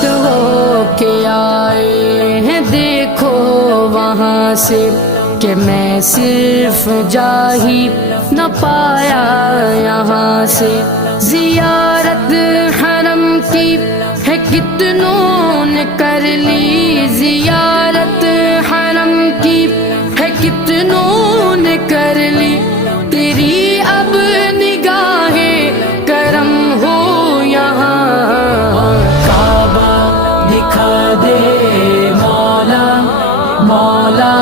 وقت ہو کے آئے ہیں دیکھو وہاں سے کہ میں صرف جا ہی نہ پایا یہاں سے. زیارت حرم کی ہے کتنوں نے کر لی، زیارت حرم کی ہے کتنوں نے کر لی، تیری اب نگاہ کرم ہو یہاں. کعبہ دکھا دے مولا مولا،